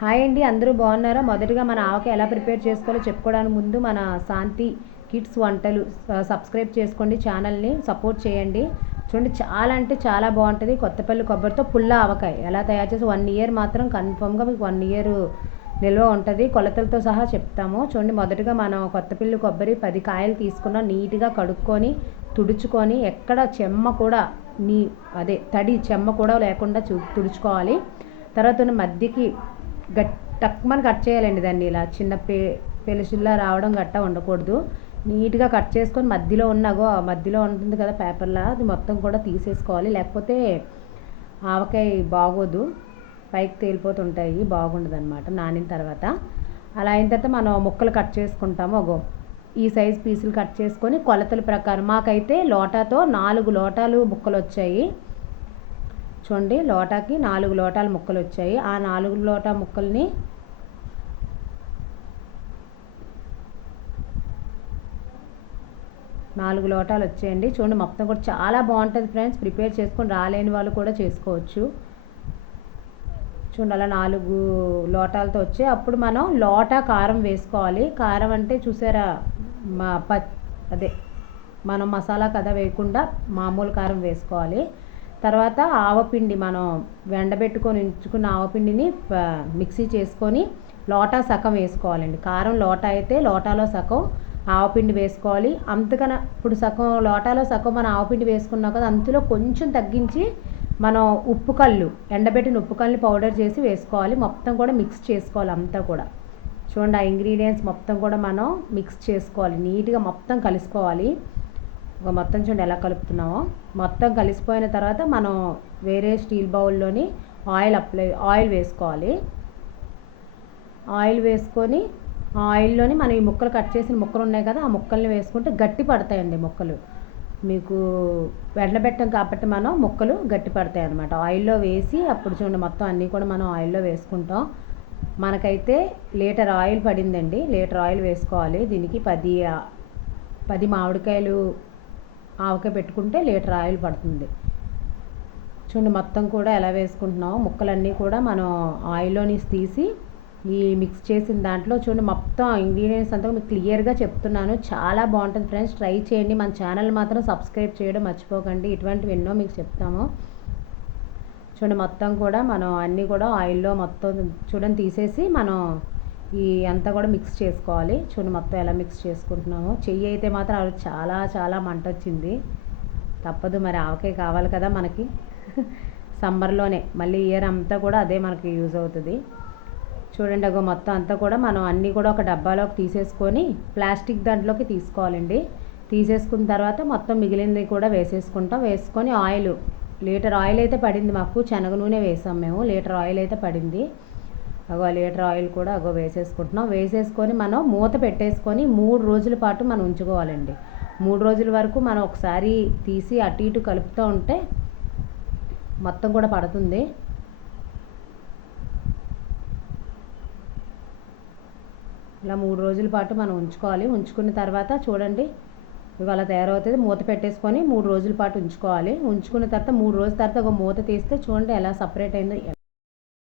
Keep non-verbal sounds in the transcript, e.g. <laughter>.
Hi అండి అందరూ బాగున్నారా? మొదటిగా మన ఆవకాయ ఎలా ప్రిపేర్ చేసుకోవాలో చెప్పుకోవడానికి ముందు మన శాంతి కిడ్స్ వంటలు సబ్స్క్రైబ్ చేసుకోండి ఛానల్ని సపోర్ట్ చేయండి. చూడండి చాలా అంటే చాలా బాగుంటుంది. కొత్తపల్లి కొబ్బరితో పుల్ల ఆవకాయ. ఎలా తయారు చేసి వన్ ఇయర్ మాత్రం కన్ఫర్మ్గా మీకు వన్ ఇయర్ నిల్వ ఉంటుంది. కొలతలతో సహా చెప్తాము. చూడండి మొదటగా మనం కొత్తపల్లి కొబ్బరి పది కాయలు తీసుకున్న. నీట్గా కడుక్కొని తుడుచుకొని ఎక్కడ చెమ్మ కూడా నీ అదే తడి చెమ్మ కూడా లేకుండా చూ తుడుచుకోవాలి. తర్వాత మధ్యకి గట్ టక్మని కట్ చేయాలండి దాన్ని ఇలా. చిన్న పే పెలుసుల్లా రావడం గట్ట ఉండకూడదు నీట్గా కట్ చేసుకొని మధ్యలో ఉన్నాగో మధ్యలో ఉంటుంది కదా పేపర్లా అది మొత్తం కూడా తీసేసుకోవాలి. లేకపోతే ఆవకాయ బాగోదు. పైకి తేలిపోతుంటాయి బాగుండదు అనమాట నానిన తర్వాత. అలా అయిన తర్వాత మనం ముక్కలు కట్ చేసుకుంటాము. అగో ఈ సైజ్ పీసులు కట్ చేసుకొని కొలతల ప్రకారం. మాకైతే లోటాతో నాలుగు లోటాలు ముక్కలు వచ్చాయి చూడండి లోటాకి నాలుగు లోటాల ముక్కలు వచ్చాయి. ఆ నాలుగు లోటా ముక్కల్ని నాలుగు లోటాలు వచ్చాయండి. చూడండి మొత్తం కూడా చాలా బాగుంటుంది ఫ్రెండ్స్. ప్రిపేర్ చేసుకొని రాలేని వాళ్ళు కూడా చేసుకోవచ్చు. చూడండి అలా నాలుగు లోటాలతో వచ్చి అప్పుడు మనం లోటా కారం వేసుకోవాలి. కారం అంటే చూసారా మా ప అదే మనం మసాలా కదా వేయకుండా మామూలు కారం వేసుకోవాలి. తర్వాత ఆవపిండి మనం వెండబెట్టుకొని ఉంచుకున్న ఆవపిండిని మిక్సీ చేసుకొని లోటా సగం వేసుకోవాలండి. కారం లోటా అయితే లోటాలో సగం ఆవపిండి వేసుకోవాలి. అంతకన్నా ఇప్పుడు సగం లోటాలో సగం మనం ఆవపిండి వేసుకున్నాం కదా అందులో కొంచెం తగ్గించి మనం ఉప్పు కళ్ళు ఎండబెట్టిన ఉప్పు కళ్ళు పౌడర్ చేసి వేసుకోవాలి. మొత్తం కూడా మిక్స్ చేసుకోవాలి అంతా కూడా. చూడండి ఆ ఇంగ్రీడియంట్స్ మొత్తం కూడా మనం మిక్స్ చేసుకోవాలి. నీట్గా మొత్తం కలుసుకోవాలి. ఒక మొత్తం చూడండి ఎలా కలుపుతున్నామో మొత్తం కలిసిపోయిన తర్వాత మనం వేరే స్టీల్ బౌల్లోని ఆయిల్ అప్లై ఆయిల్ వేసుకోవాలి. ఆయిల్ వేసుకొని ఆ ఆయిల్లోని మనం ఈ ముక్కలు కట్ చేసిన ముక్కలు ఉన్నాయి కదా ఆ ముక్కల్ని వేసుకుంటే గట్టి పడతాయండి ముక్కలు. మీకు వెండబెట్టాం కాబట్టి మనం ముక్కలు గట్టి పడతాయి అనమాట ఆయిల్లో వేసి అప్పుడు చూడండి మొత్తం అన్నీ కూడా మనం ఆయిల్లో వేసుకుంటాం. మనకైతే లీటర్ ఆయిల్ పడిందండి. లీటర్ ఆయిల్ వేసుకోవాలి. దీనికి పది పది మామిడికాయలు ఆవకాయ పెట్టుకుంటే లీటర్ ఆయిల్ పడుతుంది. చూడండి మొత్తం కూడా ఎలా వేసుకుంటున్నామో ముక్కలన్నీ కూడా మనం ఆయిల్లోని తీసి ఈ మిక్స్ చేసిన దాంట్లో చూడండి మొత్తం ఇంగ్రీడియంట్స్ అంతా మీకు క్లియర్గా చెప్తున్నాను. చాలా బాగుంటుంది ఫ్రెండ్స్ ట్రై చేయండి. మన ఛానల్ మాత్రం సబ్స్క్రైబ్ చేయడం మర్చిపోకండి. ఇటువంటివి ఎన్నో మీకు చెప్తాము. చూడండి మొత్తం కూడా మనం అన్నీ కూడా ఆయిల్లో మొత్తం చూడండి తీసేసి మనం ఈ అంతా కూడా మిక్స్ చేసుకోవాలి. చూడండి మొత్తం ఎలా మిక్స్ చేసుకుంటున్నాము. చెయ్యి అయితే మాత్రం చాలా చాలా మంట వచ్చింది. తప్పదు మరి ఆవకాయ కావాలి కదా మనకి. <laughs> సమ్మర్లోనే మళ్ళీ ఇయర్ అంతా కూడా అదే మనకి యూజ్ అవుతుంది. చూడండి అగో మొత్తం అంతా కూడా మనం అన్నీ కూడా ఒక డబ్బాలోకి తీసేసుకొని ప్లాస్టిక్ దాంట్లోకి తీసుకోవాలండి. తీసేసుకున్న తర్వాత మొత్తం మిగిలింది కూడా వేసేసుకుంటాం. వేసుకొని ఆయిల్ లీటర్ ఆయిల్ అయితే పడింది మాకు. శనగ నూనె వేసాం మేము. లీటర్ ఆయిల్ అయితే పడింది. అగో లీటర్ ఆయిల్ కూడా అగో వేసేసుకుంటున్నాం. వేసేసుకొని మనం మూత పెట్టేసుకొని మూడు రోజుల పాటు మనం ఉంచుకోవాలండి. మూడు రోజుల వరకు మనం ఒకసారి తీసి అటు ఇటు కలుపుతూ ఉంటే మొత్తం కూడా పడుతుంది. ఇలా మూడు రోజుల పాటు మనం ఉంచుకోవాలి. ఉంచుకున్న తర్వాత చూడండి ఇవాళ తయారవుతుంది. మూత పెట్టేసుకొని మూడు రోజుల పాటు ఉంచుకోవాలి. ఉంచుకున్న తర్వాత మూడు రోజుల తర్వాత ఒక మూత తీస్తే చూడండి ఎలా సపరేట్ అయిందో.